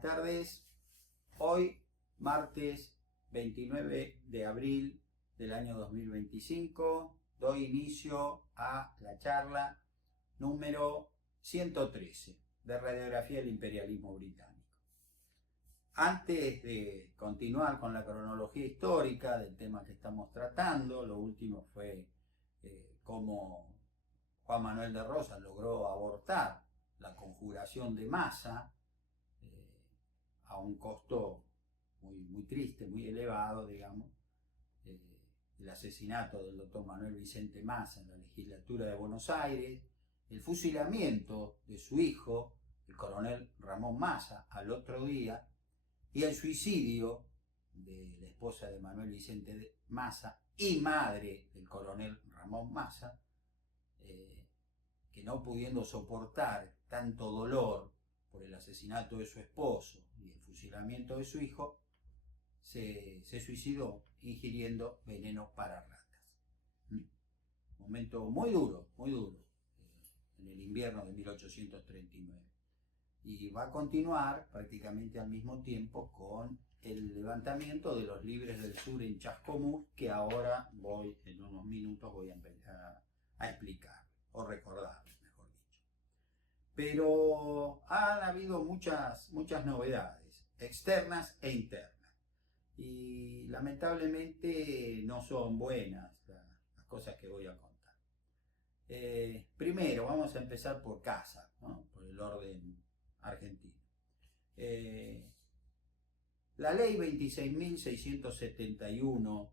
Buenas tardes. Hoy, martes 29 de abril del año 2025, doy inicio a la charla número 113 de Radiografía del Imperialismo Británico. Antes de continuar con la cronología histórica del tema que estamos tratando, lo último fue cómo Juan Manuel de Rosas logró abortar la conjuración de Massa a un costo muy triste, muy elevado, digamos, el asesinato del doctor Manuel Vicente Massa en la legislatura de Buenos Aires, el fusilamiento de su hijo, el coronel Ramón Massa, al otro día, y el suicidio de la esposa de Manuel Vicente Massa y madre del coronel Ramón Massa, que no pudiendo soportar tanto dolor por el asesinato de su esposo y el fusilamiento de su hijo, se suicidó ingiriendo veneno para ratas. Momento muy duro, en el invierno de 1839. Y va a continuar prácticamente al mismo tiempo con el levantamiento de los libres del sur en Chascomús, que ahora en unos minutos voy a explicar, o recordar, mejor dicho. Pero han habido muchas novedades, externas e internas. Y lamentablemente no son buenas las cosas que voy a contar. Primero, vamos a empezar por casa, ¿no? Por el orden argentino. La ley 26.671,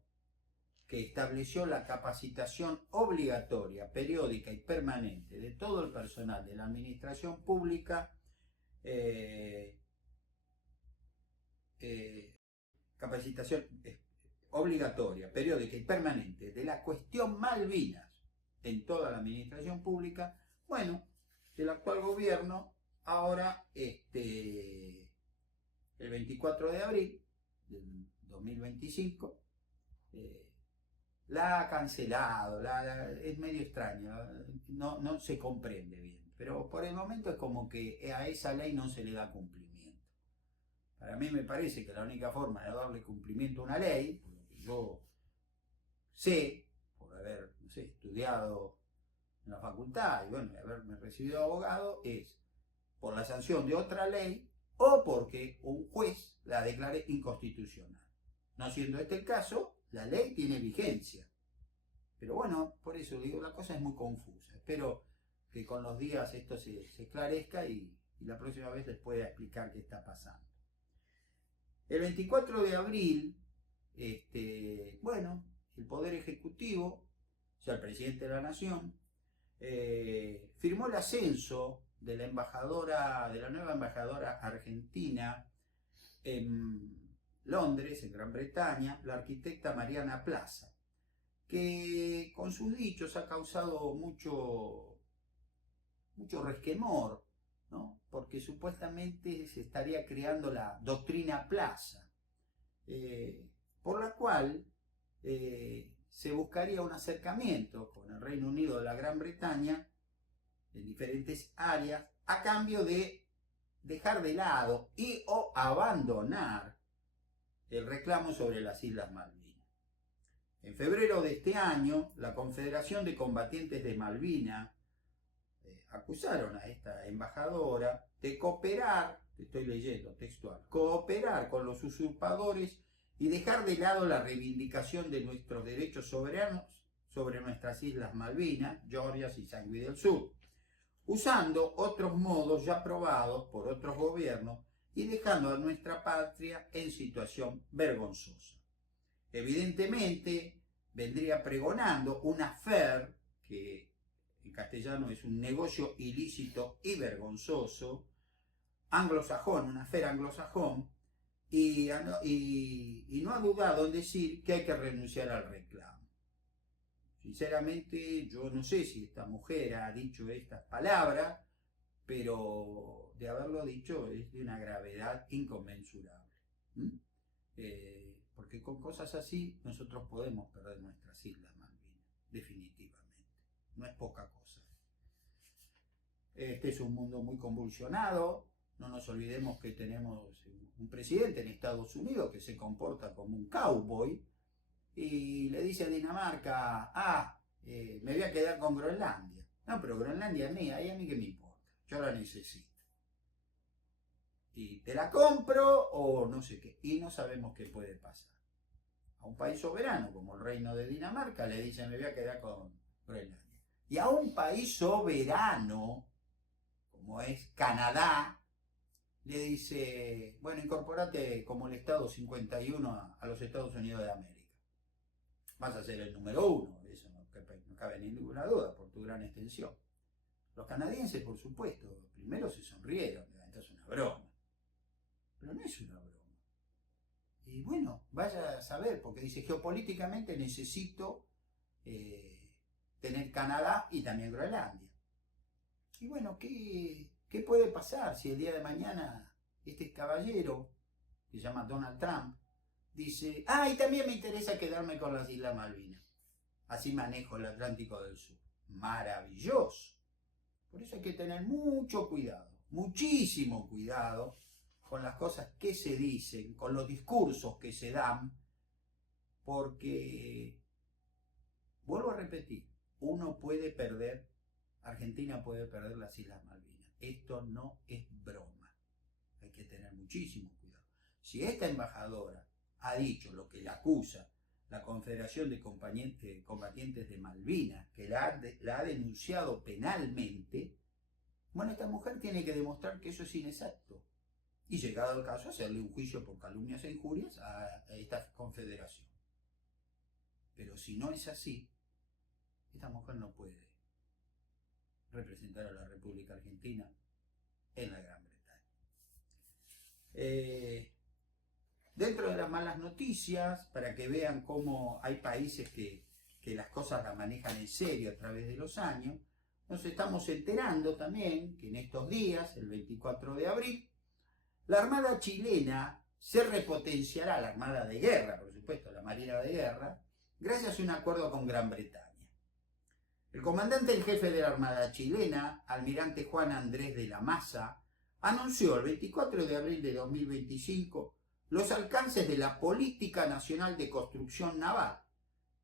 que estableció la capacitación obligatoria, periódica y permanente de todo el personal de la administración pública, capacitación obligatoria, periódica y permanente de la cuestión Malvinas en toda la administración pública. Bueno, el actual gobierno ahora, el 24 de abril del 2025, la ha cancelado, es medio extraño, no se comprende bien, pero por el momento es como que a esa ley no se le da cumplimiento. Para mí me parece que la única forma de darle cumplimiento a una ley, por lo que yo sé, por haber, estudiado en la facultad y bueno, haberme recibido abogado, es por la sanción de otra ley o porque un juez la declare inconstitucional. No siendo este el caso, la ley tiene vigencia. Pero bueno, por eso digo, la cosa es muy confusa. Espero que con los días esto se esclarezca y la próxima vez les pueda explicar qué está pasando. El 24 de abril, el Poder Ejecutivo, o sea, el presidente de la Nación, firmó el ascenso de la nueva embajadora argentina en Londres, en Gran Bretaña, la arquitecta Mariana Plaza, que con sus dichos ha causado mucho resquemor, ¿no? Porque supuestamente se estaría creando la doctrina Plaza, por la cual se buscaría un acercamiento con el Reino Unido de la Gran Bretaña en diferentes áreas, a cambio de dejar de lado y o abandonar el reclamo sobre las Islas Malvinas. En febrero de este año, la Confederación de Combatientes de Malvinas acusaron a esta embajadora de cooperar, te estoy leyendo textual, cooperar con los usurpadores y dejar de lado la reivindicación de nuestros derechos soberanos sobre nuestras Islas Malvinas, Georgias y Sandwich del Sur, usando otros modos ya probados por otros gobiernos y dejando a nuestra patria en situación vergonzosa. Evidentemente, vendría pregonando un affair, que en castellano es un negocio ilícito y vergonzoso, anglosajón, un affair anglosajón, y no ha dudado en decir que hay que renunciar al reclamo. Sinceramente, yo no sé si esta mujer ha dicho estas palabras, pero de haberlo dicho es de una gravedad inconmensurable. Porque con cosas así nosotros podemos perder nuestras Islas Malvinas, definitivamente. No es poca cosa. Este es un mundo muy convulsionado, No nos olvidemos que tenemos un presidente en Estados Unidos que se comporta como un cowboy y le dice a Dinamarca, me voy a quedar con Groenlandia. No, pero Groenlandia es mía, y a mí qué me importa, yo la necesito. Y te la compro o no sé qué. Y no sabemos qué puede pasar. A un país soberano como el Reino de Dinamarca le dicen, me voy a quedar con Groenlandia. Y a un país soberano como es Canadá, le dice, bueno, incorporate como el Estado 51 a los Estados Unidos de América. Vas a ser el número 1, eso no cabe ninguna duda por tu gran extensión. Los canadienses, por supuesto, primero se sonrieron, esto es una broma. Pero no es una broma. Y bueno, vaya a saber, porque dice, geopolíticamente necesito tener Canadá y también Groenlandia. Y bueno, ¿qué puede pasar si el día de mañana este caballero, que se llama Donald Trump, dice, y también me interesa quedarme con las Islas Malvinas? Así manejo el Atlántico del Sur. Maravilloso. Por eso hay que tener mucho cuidado, muchísimo cuidado con las cosas que se dicen, con los discursos que se dan, porque, vuelvo a repetir, Argentina puede perder las Islas Malvinas. Esto no es broma. Hay que tener muchísimo cuidado. Si esta embajadora ha dicho lo que la acusa la Confederación de Combatientes de Malvinas, que la ha denunciado penalmente, bueno, esta mujer tiene que demostrar que eso es inexacto. Y llegado el caso, hacerle un juicio por calumnias e injurias a esta confederación. Pero si no es así, esta mujer no puede representar a la República Argentina en la Gran Bretaña. Dentro de las malas noticias, para que vean cómo hay países que las cosas las manejan en serio a través de los años, nos estamos enterando también que en estos días, el 24 de abril, la Armada chilena se repotenciará, la Armada de Guerra, por supuesto, la Marina de Guerra, gracias a un acuerdo con Gran Bretaña. El comandante en jefe de la Armada chilena, almirante Juan Andrés de la Maza, anunció el 24 de abril de 2025 los alcances de la Política Nacional de Construcción Naval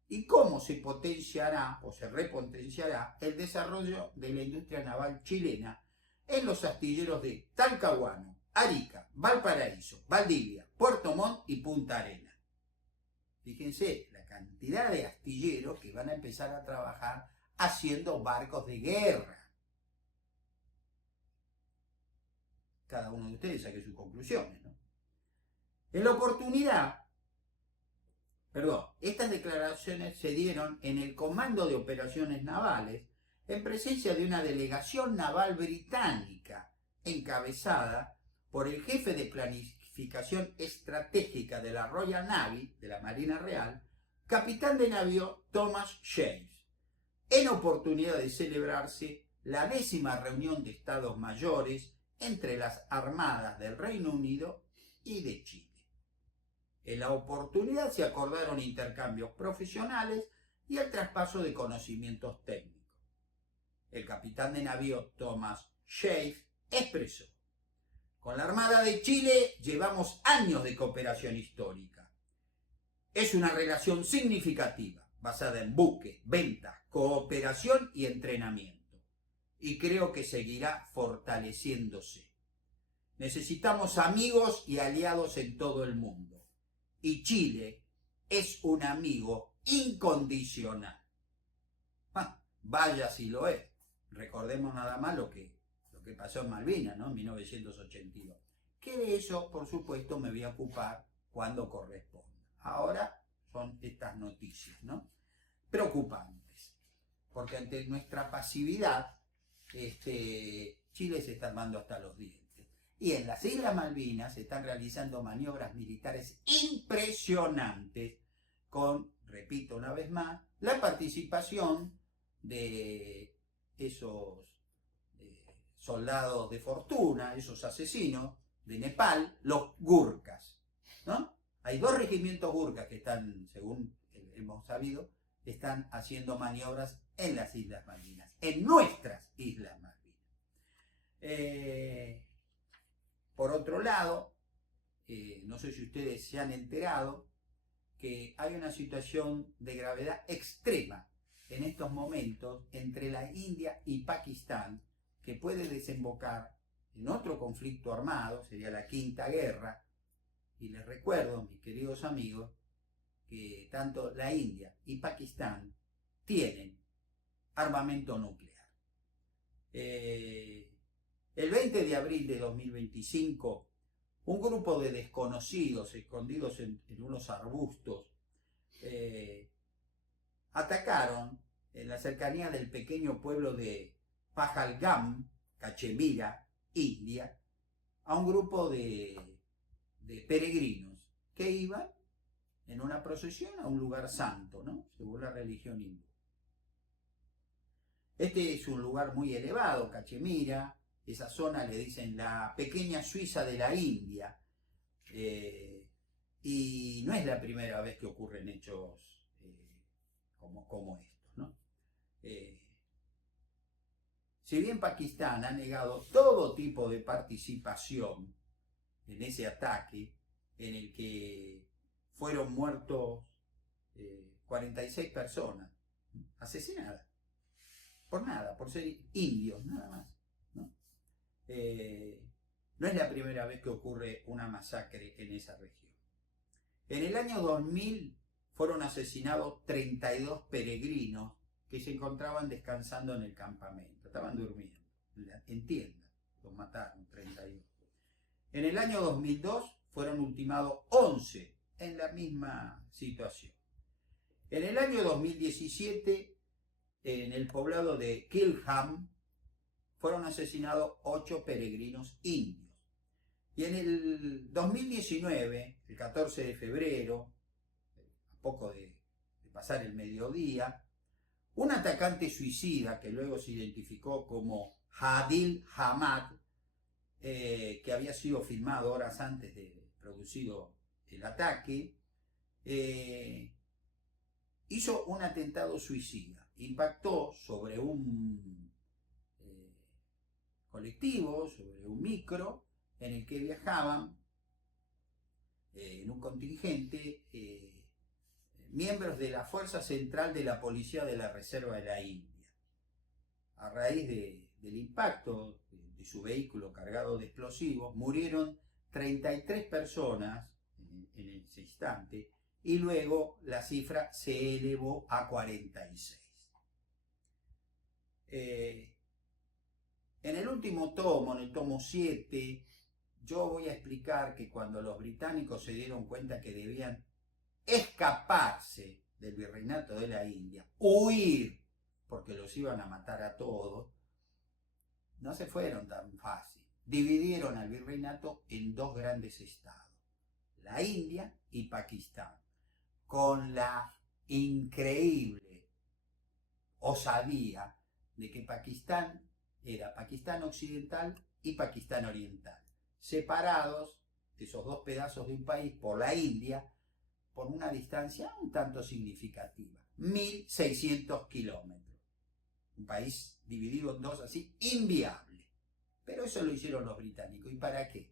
y cómo se potenciará o se repotenciará el desarrollo de la industria naval chilena en los astilleros de Talcahuano, Arica, Valparaíso, Valdivia, Puerto Montt y Punta Arenas. Fíjense la cantidad de astilleros que van a empezar a trabajar haciendo barcos de guerra. Cada uno de ustedes saque sus conclusiones, ¿no? En la oportunidad, estas declaraciones se dieron en el Comando de Operaciones Navales en presencia de una delegación naval británica encabezada por el jefe de planificación estratégica de la Royal Navy, de la Marina Real, capitán de navío Thomas Shays, en oportunidad de celebrarse la 10ª reunión de Estados Mayores entre las armadas del Reino Unido y de Chile. En la oportunidad se acordaron intercambios profesionales y el traspaso de conocimientos técnicos. El capitán de navío Thomas Shays expresó: con la Armada de Chile llevamos años de cooperación histórica. Es una relación significativa, basada en buques, ventas, cooperación y entrenamiento. Y creo que seguirá fortaleciéndose. Necesitamos amigos y aliados en todo el mundo. Y Chile es un amigo incondicional. Vaya si lo es. Recordemos nada más lo que pasó en Malvinas, ¿no? En 1982. Que de eso, por supuesto, me voy a ocupar cuando corresponda. Ahora son estas noticias, ¿no? Preocupantes. Porque ante nuestra pasividad, Chile se está armando hasta los dientes. Y en las Islas Malvinas se están realizando maniobras militares impresionantes con, repito una vez más, la participación de esos soldados de fortuna, esos asesinos de Nepal, los gurkas, ¿no? Hay 2 regimientos gurkas que están, según hemos sabido, están haciendo maniobras en las Islas Malvinas, en nuestras Islas Malvinas. Por otro lado, no sé si ustedes se han enterado que hay una situación de gravedad extrema en estos momentos entre la India y Pakistán que puede desembocar en otro conflicto armado, sería la quinta guerra. Y les recuerdo, mis queridos amigos, que tanto la India y Pakistán tienen armamento nuclear. El 20 de abril de 2025, un grupo de desconocidos escondidos en unos arbustos atacaron en la cercanía del pequeño pueblo de Pahalgam, Cachemira, India, a un grupo de peregrinos que iban en una procesión a un lugar santo, ¿no? Según la religión hindú. Este es un lugar muy elevado, Cachemira. Esa zona le dicen la pequeña Suiza de la India. Y no es la primera vez que ocurren hechos como estos, ¿no? Si bien Pakistán ha negado todo tipo de participación en ese ataque, en el que fueron muertos 46 personas asesinadas, por nada, por ser indios, nada más, ¿no? No es la primera vez que ocurre una masacre en esa región. En el año 2000 fueron asesinados 32 peregrinos que se encontraban descansando en el campamento, estaban durmiendo, en tienda, los mataron 32. En el año 2002 fueron ultimados 11 en la misma situación. En el año 2017, en el poblado de Kilham, fueron asesinados 8 peregrinos indios. Y en el 2019, el 14 de febrero, a poco de pasar el mediodía, un atacante suicida que luego se identificó como Adil Hamad, que había sido filmado horas antes de producido el ataque, hizo un atentado suicida. Impactó sobre un colectivo, sobre un micro, en el que viajaban en un contingente miembros de la Fuerza Central de la Policía de la Reserva de la India. A raíz del impacto de su vehículo cargado de explosivos, murieron 33 personas en ese instante, y luego la cifra se elevó a 46. En el último tomo, en el tomo 7, yo voy a explicar que cuando los británicos se dieron cuenta que debían escaparse del virreinato de la India, huir, porque los iban a matar a todos, no se fueron tan fácil. Dividieron al virreinato en dos grandes estados, la India y Pakistán, con la increíble osadía de que Pakistán era Pakistán Occidental y Pakistán Oriental, separados, esos dos pedazos de un país, por la India, por una distancia un tanto significativa, 1.600 kilómetros. Un país dividido en dos así, inviable. Pero eso lo hicieron los británicos. ¿Y para qué?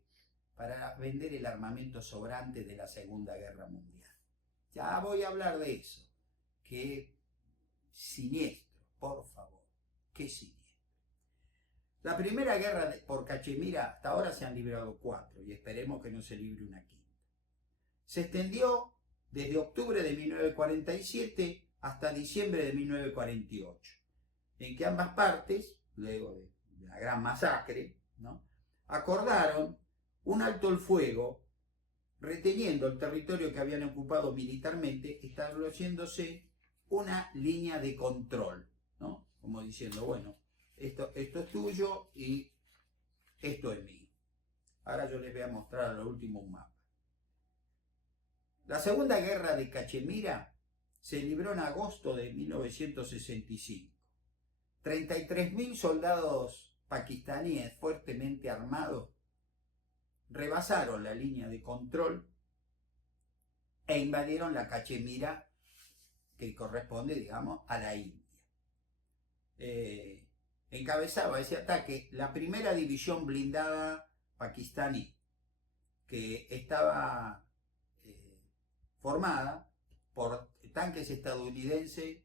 Para vender el armamento sobrante de la Segunda Guerra Mundial. Ya voy a hablar de eso. Qué siniestro, por favor. Qué siniestro. La primera guerra por Cachemira, hasta ahora se han librado 4 y esperemos que no se libre una quinta. Se extendió desde octubre de 1947 hasta diciembre de 1948, en que ambas partes, luego de la gran masacre, ¿no?, acordaron un alto el fuego, reteniendo el territorio que habían ocupado militarmente, estableciéndose una línea de control, ¿no?, como diciendo, bueno, esto es tuyo y esto es mío. Ahora yo les voy a mostrar los últimos mapas. La Segunda Guerra de Cachemira se libró en agosto de 1965. 33.000 soldados pakistaníes fuertemente armados rebasaron la línea de control e invadieron la Cachemira que corresponde, digamos, a la India. Encabezaba ese ataque la primera división blindada pakistaní, que estaba formada por tanques estadounidenses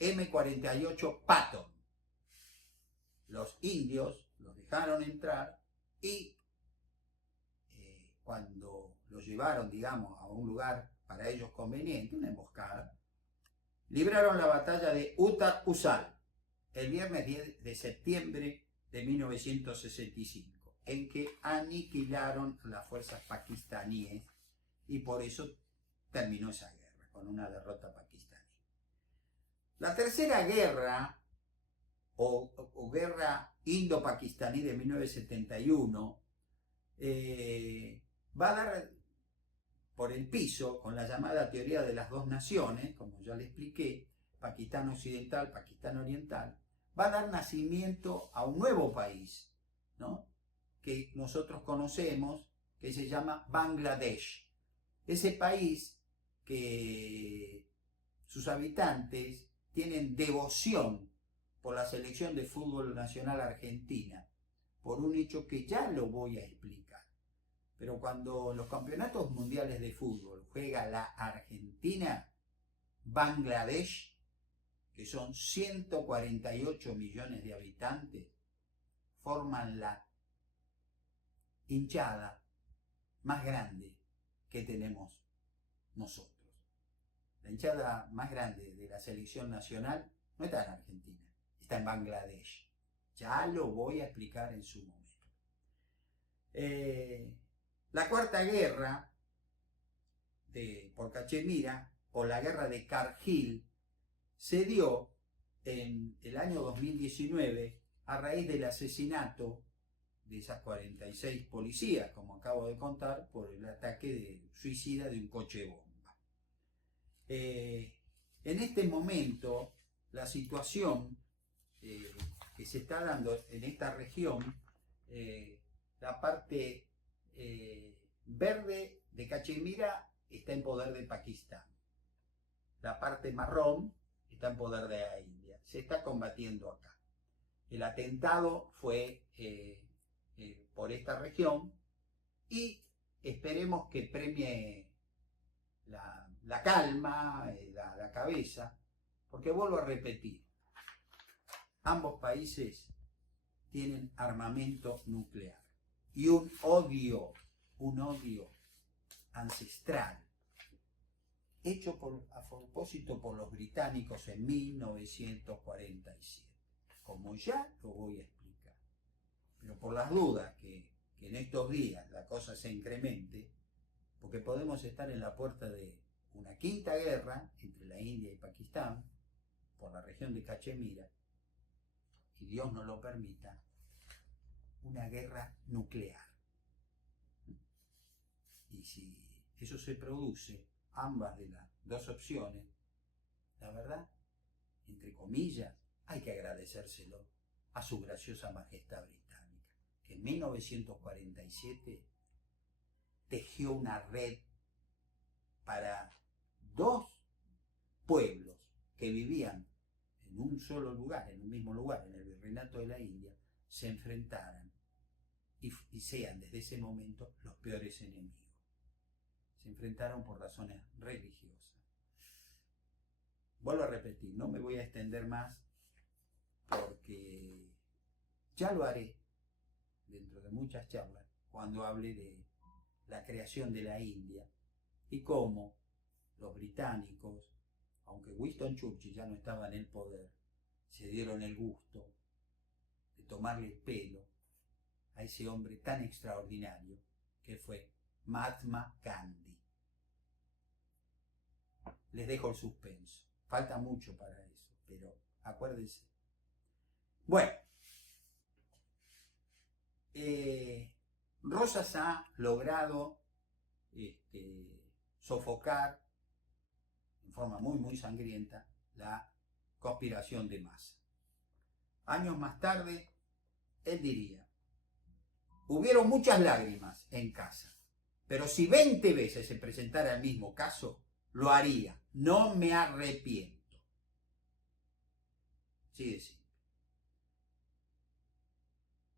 M48 Patton. Los indios los dejaron entrar y cuando los llevaron, digamos, a un lugar para ellos conveniente, una emboscada, libraron la batalla de Uttar Uzal el viernes 10 de septiembre de 1965, en que aniquilaron a las fuerzas pakistaníes y por eso terminó esa guerra, con una derrota pakistaní. La tercera guerra, o guerra indo-pakistaní de 1971, va a dar por el piso con la llamada teoría de las dos naciones, como ya le expliqué, Pakistán Occidental, Pakistán Oriental, va a dar nacimiento a un nuevo país, ¿no?, que nosotros conocemos, que se llama Bangladesh. Ese país que sus habitantes tienen devoción por la selección de fútbol nacional argentina, por un hecho que ya lo voy a explicar. Pero cuando en los campeonatos mundiales de fútbol juega la Argentina, Bangladesh, que son 148 millones de habitantes, forman la hinchada más grande que tenemos nosotros. La hinchada más grande de la selección nacional no está en Argentina, está en Bangladesh. Ya lo voy a explicar en su momento. La cuarta guerra por Cachemira, o la guerra de Kargil, se dio en el año 2019 a raíz del asesinato de esas 46 policías, como acabo de contar, por el ataque suicida de un coche bomba. En este momento, la situación que se está dando en esta región, la parte verde de Cachemira está en poder de Pakistán. La parte marrón está en poder de la India. Se está combatiendo acá. El atentado fue por esta región y esperemos que premie la calma, la cabeza, porque vuelvo a repetir, ambos países tienen armamento nuclear y un odio ancestral hecho a propósito por los británicos en 1947, como ya lo voy a explicar. Pero por las dudas que en estos días la cosa se incremente, porque podemos estar en la puerta de una quinta guerra entre la India y Pakistán por la región de Cachemira, y Dios no lo permita, una guerra nuclear. Y si eso se produce, ambas de las dos opciones, la verdad, entre comillas, hay que agradecérselo a su graciosa majestad británica, que en 1947 tejió una red para dos pueblos que vivían en un solo lugar, en un mismo lugar, en el Virreinato de la India, se enfrentaran y sean desde ese momento los peores enemigos. Se enfrentaron por razones religiosas. Vuelvo a repetir, no me voy a extender más porque ya lo haré dentro de muchas charlas cuando hable de la creación de la India y cómo los británicos, aunque Winston Churchill ya no estaba en el poder, se dieron el gusto de tomarle el pelo a ese hombre tan extraordinario que fue Mahatma Gandhi. Les dejo el suspenso. Falta mucho para eso, pero acuérdense. Bueno, Rosas ha logrado sofocar en forma muy sangrienta la conspiración de masa. Años más tarde, él diría: hubieron muchas lágrimas en casa, pero si 20 veces se presentara el mismo caso, lo haría, no me arrepiento. Sí de simple.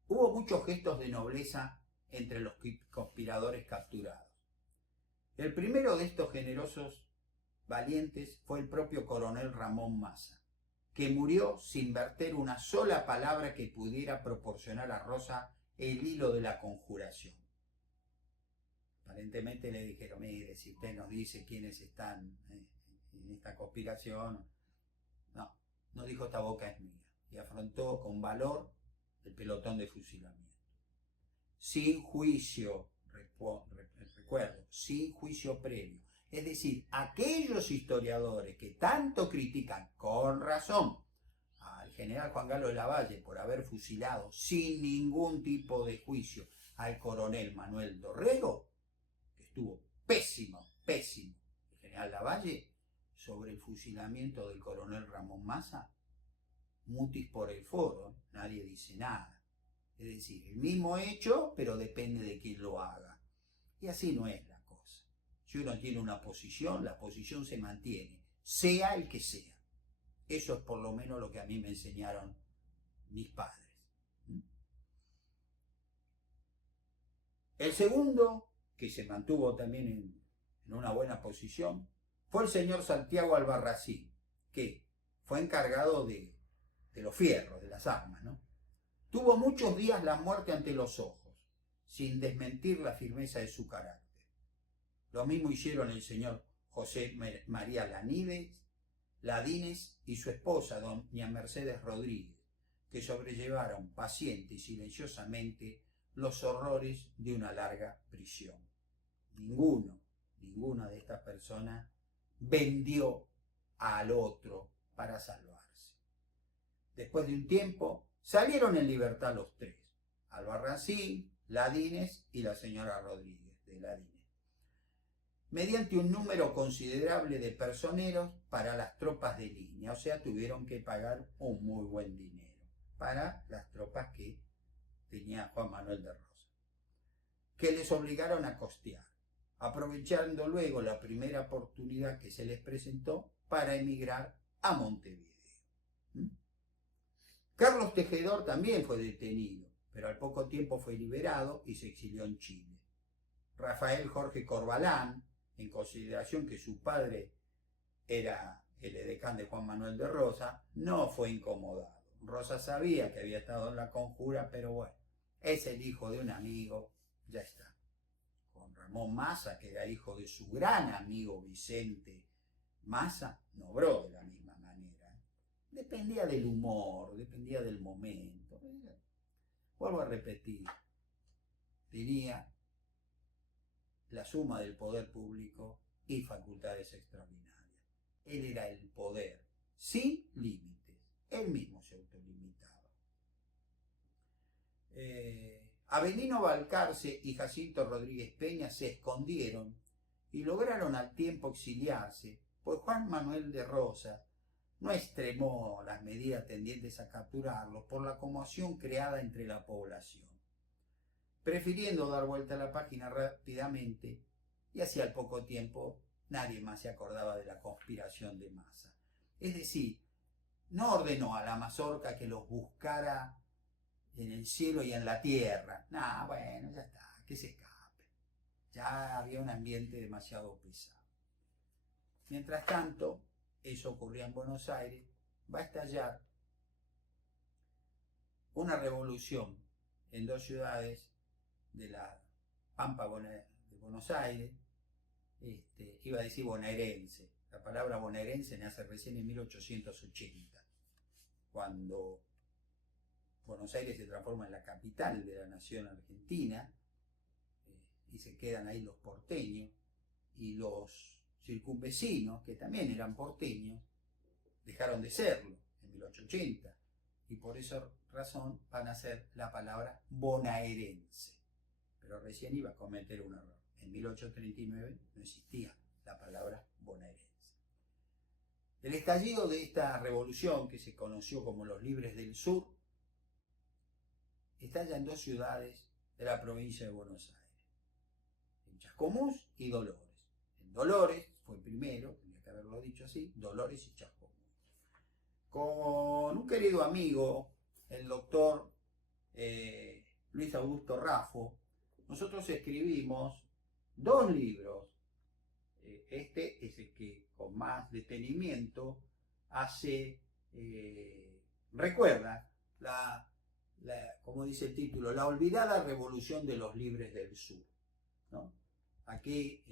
Hubo muchos gestos de nobleza entre los conspiradores capturados. El primero de estos generosos valientes fue el propio coronel Ramón Maza, que murió sin verter una sola palabra que pudiera proporcionar a Rosa el hilo de la conjuración. Aparentemente le dijeron, mire, si usted nos dice quiénes están en esta conspiración, no dijo, esta boca es mía, y afrontó con valor el pelotón de fusilamiento. Sin juicio, recuerdo, sin juicio previo. Es decir, aquellos historiadores que tanto critican, con razón, al general Juan Carlos de Lavalle por haber fusilado sin ningún tipo de juicio al coronel Manuel Dorrego, que estuvo pésimo, el general Lavalle, sobre el fusilamiento del coronel Ramón Maza, mutis por el foro, nadie dice nada. Es decir, el mismo hecho, pero depende de quién lo haga. Y así no es la cosa. Si uno tiene una posición, la posición se mantiene, sea el que sea. Eso es por lo menos lo que a mí me enseñaron mis padres. El segundo, que se mantuvo también en una buena posición, fue el señor Santiago Albarracín, que fue encargado de los fierros, de las armas, ¿no? Tuvo muchos días la muerte ante los ojos, sin desmentir la firmeza de su carácter. Lo mismo hicieron el señor José María Ladines y su esposa, doña Mercedes Rodríguez, que sobrellevaron paciente y silenciosamente los horrores de una larga prisión. Ninguna de estas personas vendió al otro para salvarse. Después de un tiempo, salieron en libertad los tres, Albarracín, Ladines y la señora Rodríguez de Ladines, mediante un número considerable de personeros para las tropas de línea, o sea, tuvieron que pagar un muy buen dinero para las tropas que tenía Juan Manuel de Rosa, que les obligaron a costear, aprovechando luego la primera oportunidad que se les presentó para emigrar a Montevideo. Carlos Tejedor también fue detenido, pero al poco tiempo fue liberado y se exilió en Chile. Rafael Jorge Corbalán, en consideración que su padre era el edecán de Juan Manuel de Rosa, no fue incomodado. Rosa sabía que había estado en la conjura, pero bueno, es el hijo de un amigo, ya está. Con Ramón Maza, que era hijo de su gran amigo Vicente Maza, no obró de la misma manera. Dependía del humor, dependía del momento. Vuelvo a repetir, tenía la suma del poder público y facultades extraordinarias. Él era el poder, sin límites. Él mismo se autolimitaba. Avelino Balcarce y Jacinto Rodríguez Peña se escondieron y lograron al tiempo exiliarse, pues Juan Manuel de Rosa no extremó las medidas tendientes a capturarlos por la conmoción creada entre la población, prefiriendo dar vuelta a la página rápidamente, y así al poco tiempo nadie más se acordaba de la conspiración de Maza. Es decir, no ordenó a la mazorca que los buscara en el cielo y en la tierra. Bueno, ya está, que se escape. Ya había un ambiente demasiado pesado. Mientras tanto, eso ocurría en Buenos Aires, va a estallar una revolución en dos ciudades de la Pampa de Buenos Aires, iba a decir bonaerense. La palabra bonaerense nace recién en 1880, cuando Buenos Aires se transforma en la capital de la nación argentina, y se quedan ahí los porteños, y los circunvecinos, que también eran porteños, dejaron de serlo en 1880, y por esa razón van a ser la palabra bonaerense. Pero recién iba a cometer un error. En 1839 no existía la palabra bonaerense. El estallido de esta revolución, que se conoció como los Libres del Sur, estalla en dos ciudades de la provincia de Buenos Aires, en Chascomús y Dolores. En Dolores fue primero, tendría que haberlo dicho así, Dolores y Chascomús. Con un querido amigo, el doctor Luis Augusto Raffo, nosotros escribimos 2 libros. Este es el que con más detenimiento recuerda como dice el título, la olvidada revolución de los libres del sur, ¿no? Aquí,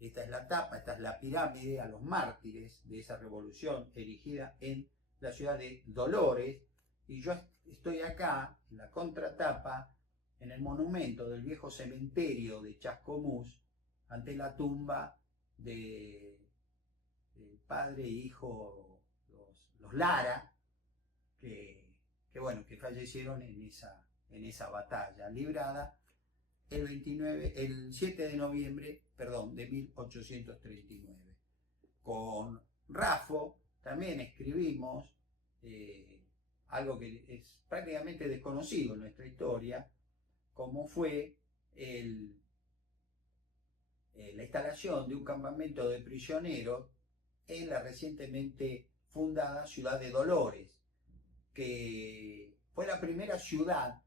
esta es la tapa, esta es la pirámide a los mártires de esa revolución erigida en la ciudad de Dolores, y yo estoy acá, en la contratapa, en el monumento del viejo cementerio de Chascomús, ante la tumba del padre e hijo, los Lara, que fallecieron en esa batalla librada el 7 de noviembre, de 1839. Con Raffo también escribimos algo que es prácticamente desconocido en nuestra historia, como fue la instalación de un campamento de prisioneros en la recientemente fundada ciudad de Dolores, que fue la primera ciudad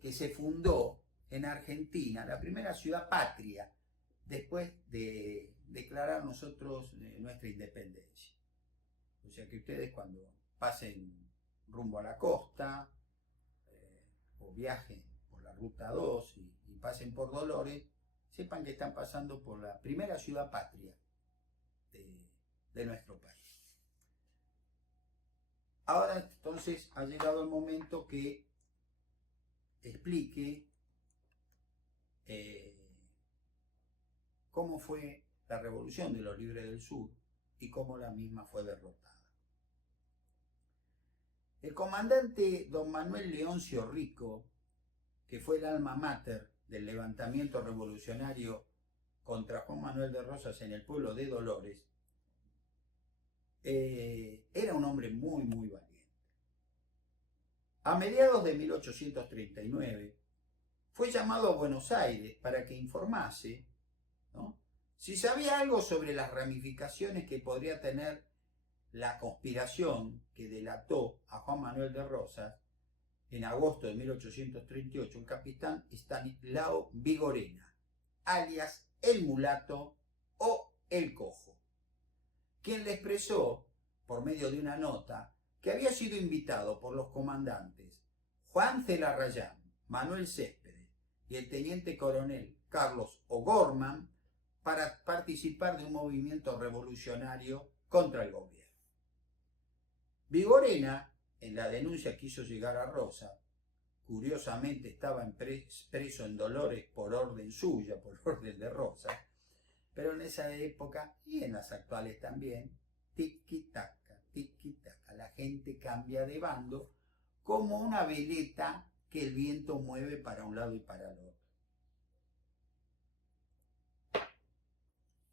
que se fundó en Argentina, la primera ciudad patria, después de declarar nosotros nuestra independencia. O sea que ustedes, cuando pasen rumbo a la costa o viajen por la ruta 2 y pasen por Dolores, sepan que están pasando por la primera ciudad patria de nuestro país. Ahora entonces ha llegado el momento que explique cómo fue la revolución de los libres del sur y cómo la misma fue derrotada. El comandante don Manuel Leoncio Rico, que fue el alma mater del levantamiento revolucionario contra Juan Manuel de Rosas en el pueblo de Dolores, era un hombre muy, muy valiente. A mediados de 1839 fue llamado a Buenos Aires para que informase, ¿no?, si sabía algo sobre las ramificaciones que podría tener la conspiración que delató a Juan Manuel de Rosas en agosto de 1838 el capitán Estanislao Vigorena, alias el Mulato o el Cojo, quien le expresó, por medio de una nota, que había sido invitado por los comandantes Juan Celarrayán, Manuel Céspedes y el teniente coronel Carlos O'Gorman para participar de un movimiento revolucionario contra el gobierno. Vigorena, en la denuncia que hizo llegar a Rosas, curiosamente estaba preso en Dolores por orden suya, por orden de Rosas, pero en esa época y en las actuales también, tiki-taka, tiki-taka, la gente cambia de bando como una veleta que el viento mueve para un lado y para el otro.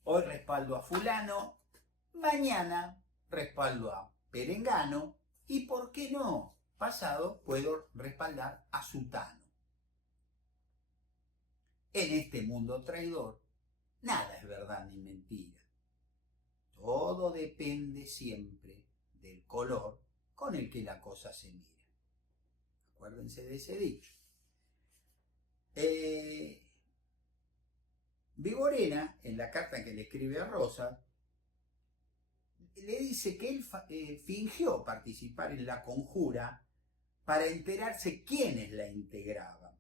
Hoy respaldo a fulano, mañana respaldo a perengano y, ¿por qué no?, pasado puedo respaldar a sutano. En este mundo traidor, nada es verdad ni mentira. Todo depende siempre del color con el que la cosa se mira. Acuérdense de ese dicho. Vigorena, en la carta que le escribe a Rosas, le dice que él fingió participar en la conjura para enterarse quiénes la integraban.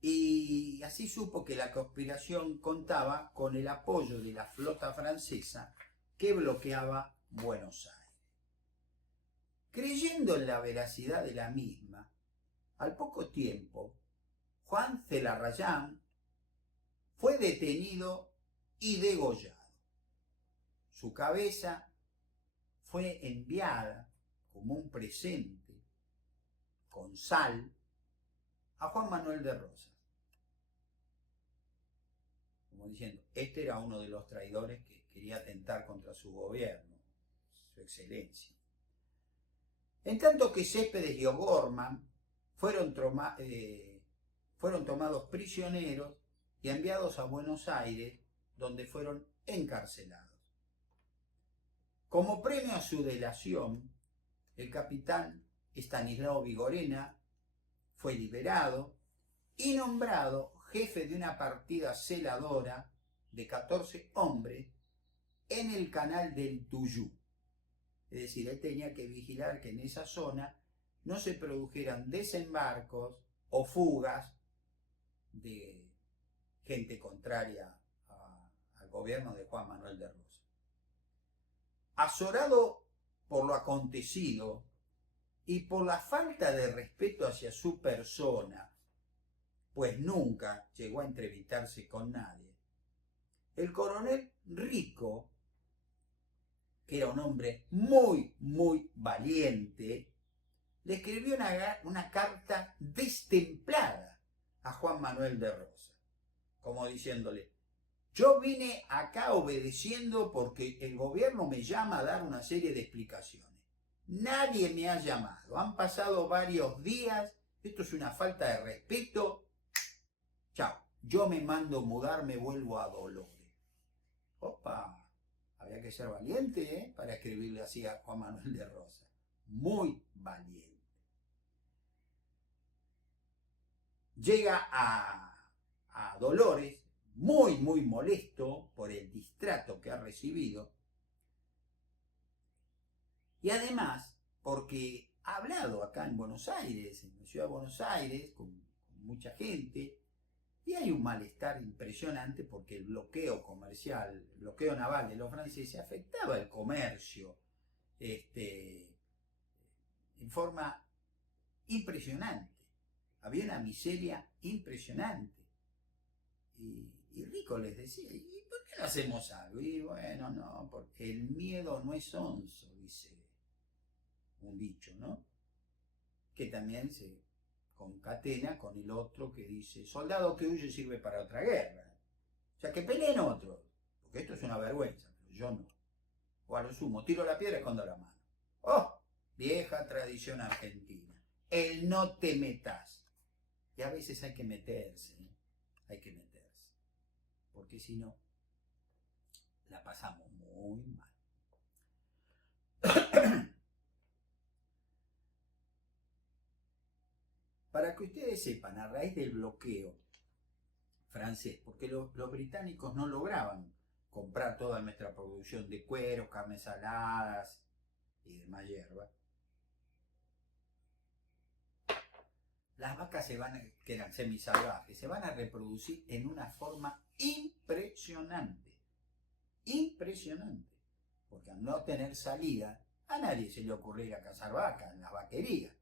Y así supo que la conspiración contaba con el apoyo de la flota francesa que bloqueaba Buenos Aires. Creyendo en la veracidad de la misma, al poco tiempo, Juan Celarrayán fue detenido y degollado. Su cabeza fue enviada como un presente con sal a Juan Manuel de Rosas, como diciendo, este era uno de los traidores que quería atentar contra su gobierno, su excelencia. En tanto que Céspedes y O'Gorman fueron tomados prisioneros y enviados a Buenos Aires, donde fueron encarcelados. Como premio a su delación, el capitán Estanislao Vigorena fue liberado y nombrado jefe de una partida celadora de 14 hombres en el canal del Tuyú. Es decir, él tenía que vigilar que en esa zona no se produjeran desembarcos o fugas de gente contraria al gobierno de Juan Manuel de Rosas. Azorado por lo acontecido y por la falta de respeto hacia su persona, pues nunca llegó a entrevistarse con nadie, el coronel Rico, que era un hombre muy, muy valiente, le escribió una carta destemplada a Juan Manuel de Rosas, como diciéndole: yo vine acá obedeciendo porque el gobierno me llama a dar una serie de explicaciones. Nadie me ha llamado, han pasado varios días, esto es una falta de respeto. Chao, yo me mando mudar, me vuelvo a Dolores. Opa, había que ser valiente, para escribirle así a Juan Manuel de Rosas. Muy valiente. Llega a Dolores muy, muy molesto por el distrato que ha recibido y además porque ha hablado acá en Buenos Aires, en la ciudad de Buenos Aires, con mucha gente, y hay un malestar impresionante porque el bloqueo comercial, el bloqueo naval de los franceses afectaba el comercio en forma impresionante. Había una miseria impresionante. Y Rico les decía: ¿y por qué no hacemos algo? Y bueno, no, porque el miedo no es onzo, dice un dicho, ¿no? Que también se concatena con el otro que dice: soldado que huye sirve para otra guerra. O sea, que peleen otros, porque esto es una vergüenza, pero yo no. O a lo sumo, tiro la piedra y escondo la mano. ¡Oh! Vieja tradición argentina. El no te metas. Y a veces hay que meterse, ¿eh? Hay que meterse. Porque si no, la pasamos muy mal. Para que ustedes sepan, a raíz del bloqueo francés, porque los británicos no lograban comprar toda nuestra producción de cuero, carnes saladas y demás hierba, las vacas que eran semisalvajes, se van a reproducir en una forma impresionante. Impresionante. Porque al no tener salida, a nadie se le ocurría ir a cazar vacas en las vaquerías.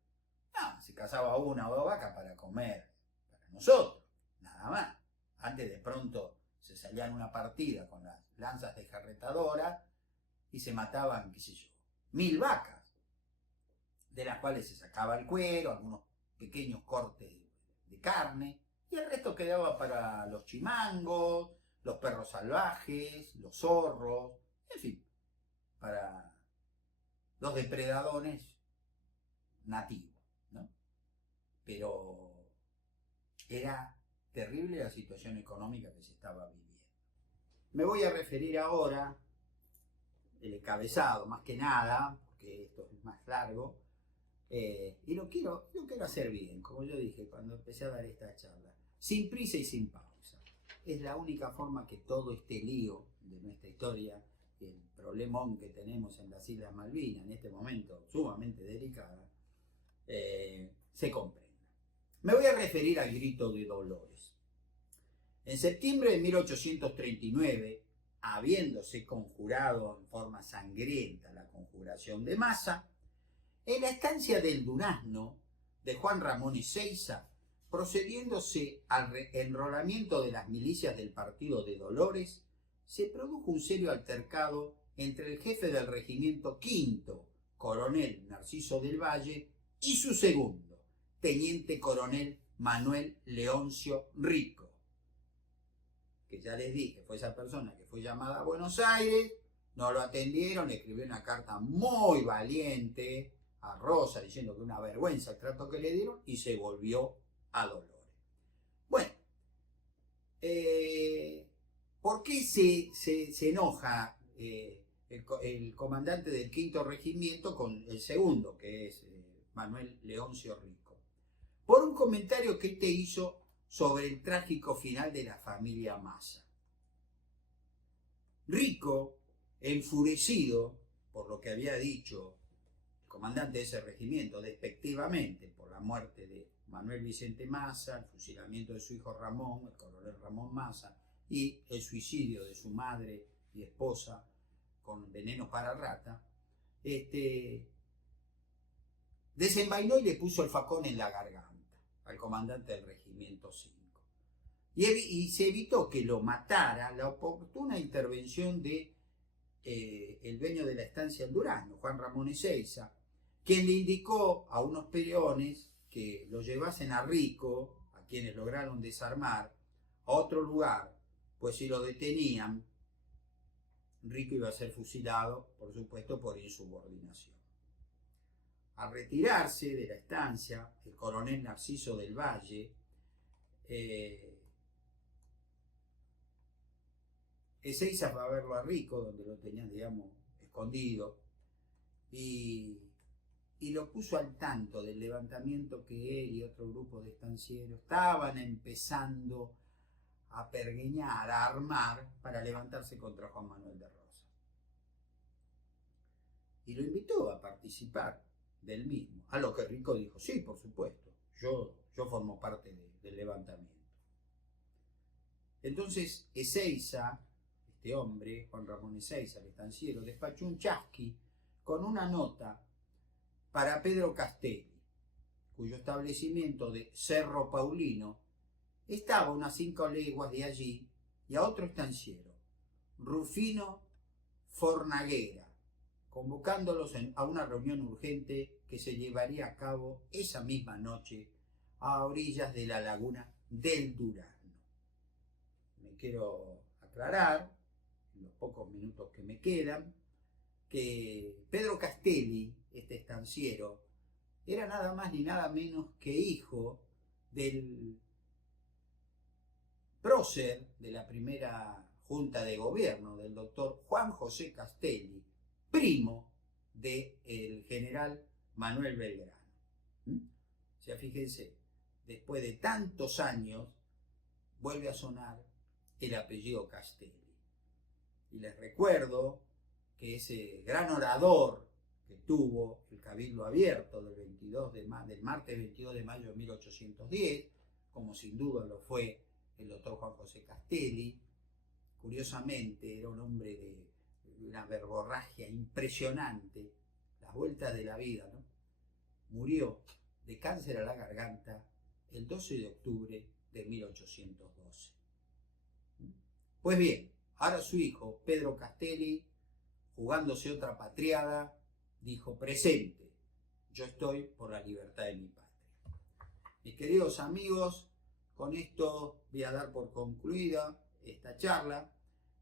No, se cazaba una o dos vacas para comer, para nosotros, nada más. Antes de pronto se salían una partida con las lanzas de carretadora y se mataban, qué sé yo, 1000 vacas, de las cuales se sacaba el cuero, algunos pequeños cortes de carne, y el resto quedaba para los chimangos, los perros salvajes, los zorros, en fin, para los depredadores nativos, ¿no? Pero era terrible la situación económica que se estaba viviendo. Me voy a referir ahora, el encabezado más que nada, porque esto es más largo, y lo quiero hacer bien, como yo dije cuando empecé a dar esta charla, sin prisa y sin pausa. Es la única forma que todo este lío de nuestra historia, el problemón que tenemos en las Islas Malvinas, en este momento sumamente delicada, se comprenda. Me voy a referir al grito de Dolores. En septiembre de 1839, habiéndose conjurado en forma sangrienta la conjuración de Masa, en la estancia del Durazno de Juan Ramón Ezeiza, procediéndose al enrolamiento de las milicias del partido de Dolores, se produjo un serio altercado entre el jefe del regimiento quinto, coronel Narciso del Valle, y su segundo, teniente coronel Manuel Leoncio Rico, que ya les dije, fue esa persona que fue llamada a Buenos Aires, no lo atendieron, le escribió una carta muy valiente a Rosa diciendo que una vergüenza el trato que le dieron y se volvió a Dolores. Bueno, ¿por qué se enoja el comandante del quinto regimiento con el segundo, que es Manuel Leoncio Rico? Por un comentario que este hizo sobre el trágico final de la familia Massa. Rico, enfurecido por lo que había dicho el comandante de ese regimiento, despectivamente por la muerte de Manuel Vicente Massa, el fusilamiento de su hijo Ramón, el coronel Ramón Massa, y el suicidio de su madre y esposa con veneno para rata, desenvainó y le puso el facón en la garganta al comandante del regimiento 5. Y se evitó que lo matara la oportuna intervención de el dueño de la estancia en Durazno, Juan Ramón Ezeiza, quien le indicó a unos peones que lo llevasen a Rico, a quienes lograron desarmar, a otro lugar, pues si lo detenían, Rico iba a ser fusilado, por supuesto, por insubordinación. Al retirarse de la estancia, el coronel Narciso del Valle Ezeiza va a verlo a Rico, donde lo tenían, digamos, escondido, y lo puso al tanto del levantamiento que él y otro grupo de estancieros estaban empezando a pergeñar, a armar, para levantarse contra Juan Manuel de Rosas. Y lo invitó a participar del mismo, a lo que Rico dijo, sí, por supuesto, yo formo parte del levantamiento. Entonces Ezeiza, este hombre, Juan Ramón Ezeiza, el estanciero, despachó un chasqui con una nota para Pedro Castelli, cuyo establecimiento de Cerro Paulino estaba a unas 5 leguas de allí, y a otro estanciero, Rufino Fornaguera, convocándolos a una reunión urgente que se llevaría a cabo esa misma noche a orillas de la laguna del Durazno. Me quiero aclarar, en los pocos minutos que me quedan, que Pedro Castelli, este estanciero, era nada más ni nada menos que hijo del prócer de la primera junta de gobierno, del doctor Juan José Castelli, primo del general Manuel Belgrano. O sea, fíjense, después de tantos años vuelve a sonar el apellido Castelli. Y les recuerdo que ese gran orador que tuvo el Cabildo Abierto del martes 22 de mayo de 1810, como sin duda lo fue el doctor Juan José Castelli, curiosamente era un hombre de una verborragia impresionante, las vueltas de la vida, ¿no? Murió de cáncer a la garganta el 12 de octubre de 1812. Pues bien, ahora su hijo, Pedro Castelli, jugándose otra patriada, dijo: presente, yo estoy por la libertad de mi patria. Mis queridos amigos, con esto voy a dar por concluida esta charla,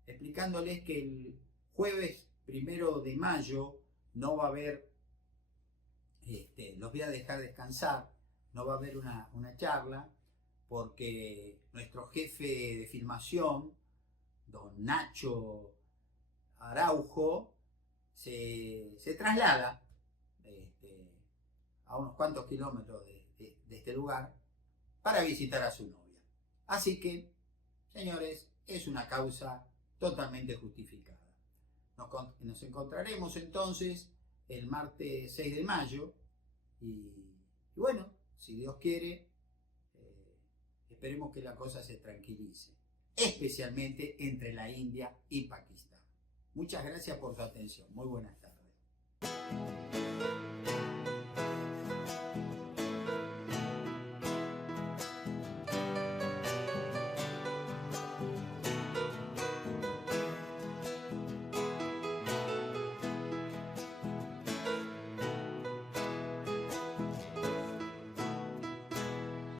explicándoles que el jueves 1 de mayo no va a haber, los voy a dejar descansar, no va a haber una charla, porque nuestro jefe de filmación, don Nacho Araujo, se traslada a unos cuantos kilómetros de este lugar para visitar a su novia. Así que, señores, es una causa totalmente justificada. Nos encontraremos entonces el martes 6 de mayo y bueno, si Dios quiere, esperemos que la cosa se tranquilice, especialmente entre la India y Pakistán. Muchas gracias por su atención. Muy buenas tardes.